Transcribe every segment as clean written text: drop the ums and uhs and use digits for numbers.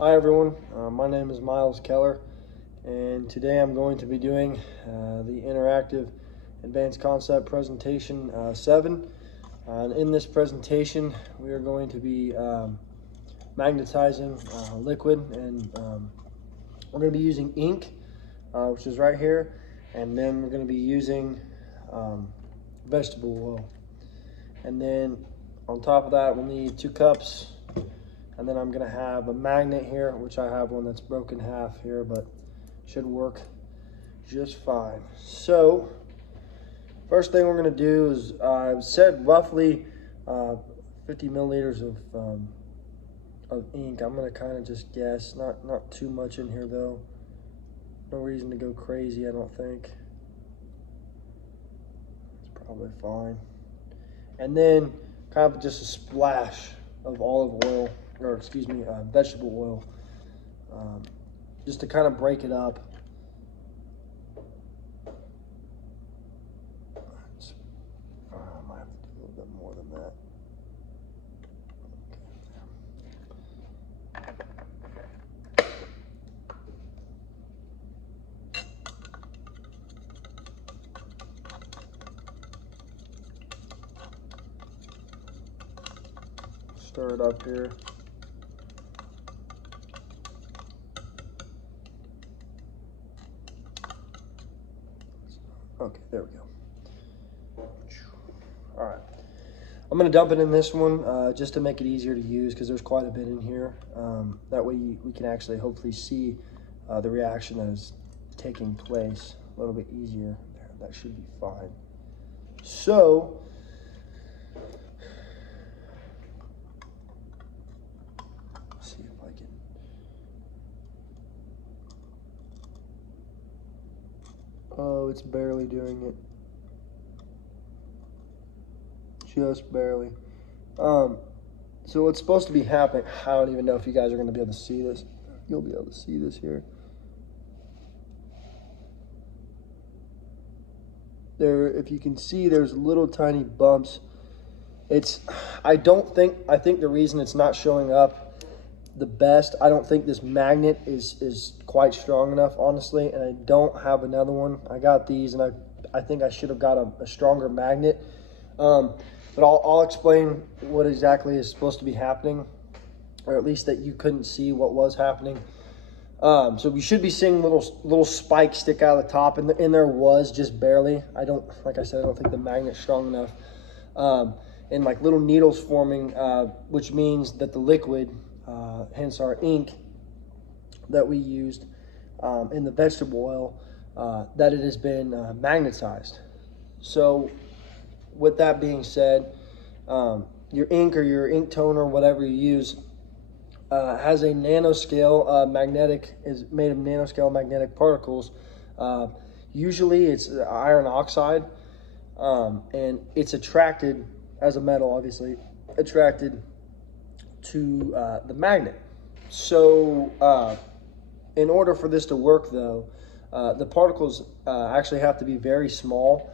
Hi everyone, my name is Miles Keller, and today I'm going to be doing the interactive advanced concept presentation 7. In this presentation we are going to be magnetizing liquid, and we're going to be using ink, which is right here, and then we're going to be using vegetable oil. And then on top of that we'll need 2 cups. And then I'm gonna have a magnet here, which I have one that's broken half here, but should work just fine. So first thing we're gonna do is I've said roughly 50 milliliters of ink. I'm gonna kind of just guess, not too much in here though. No reason to go crazy, I don't think. It's probably fine. And then kind of just a splash of olive oil, or excuse me, vegetable oil, just to kind of break it up. I might have to do a little bit more than that. Stir it up here. Okay, there we go. All right, I'm gonna dump it in this one just to make it easier to use, because there's quite a bit in here. That way we can actually hopefully see the reaction that is taking place a little bit easier. There, that should be fine. So see if I can. Oh, it's barely doing it. Just barely. So what's supposed to be happening, I don't even know if you guys are going to be able to see this. You'll be able to see this here. There, if you can see, there's little tiny bumps. I think the reason it's not showing up the best, I don't think this magnet is quite strong enough, honestly, and I don't have another one. I got these, and I think I should have got a stronger magnet. But I'll explain what exactly is supposed to be happening, or at least that you couldn't see what was happening. So we should be seeing little spikes stick out of the top, and there was just barely. Like I said, I don't think the magnet's strong enough. And like little needles forming, which means that the liquid, hence our ink that we used in the vegetable oil, that it has been magnetized. So with that being said, your ink or your ink toner, whatever you use, has a nanoscale is made of nanoscale magnetic particles. Usually it's iron oxide, and it's attracted, as a metal obviously, attracted to the magnet. So in order for this to work though, the particles actually have to be very small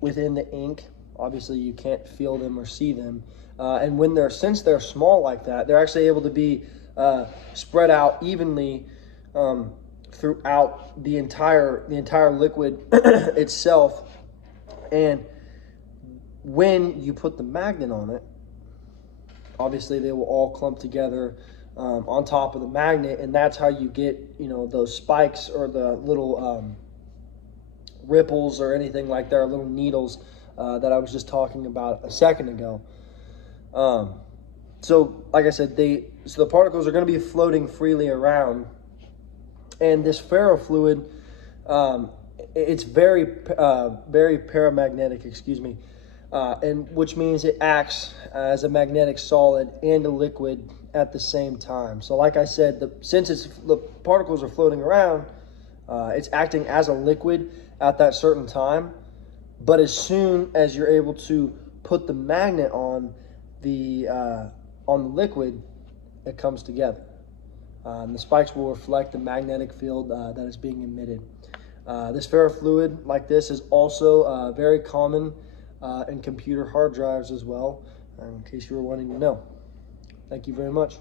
within the ink. Obviously you can't feel them or see them, and since they're small like that, they're actually able to be spread out evenly throughout the entire liquid itself. And when you put the magnet on it, obviously they will all clump together on top of the magnet, and that's how you get, those spikes or the little ripples or anything like that, or little needles that I was just talking about a second ago. So like I said, the particles are going to be floating freely around, and this ferrofluid, it's very paramagnetic, excuse me, and which means it acts as a magnetic solid and a liquid at the same time. So like I said, since the particles are floating around, it's acting as a liquid at that certain time. But as soon as you're able to put the magnet on the liquid, it comes together. The spikes will reflect the magnetic field that is being emitted. This ferrofluid, like this, is also very common in computer hard drives as well, in case you were wanting to know. Thank you very much.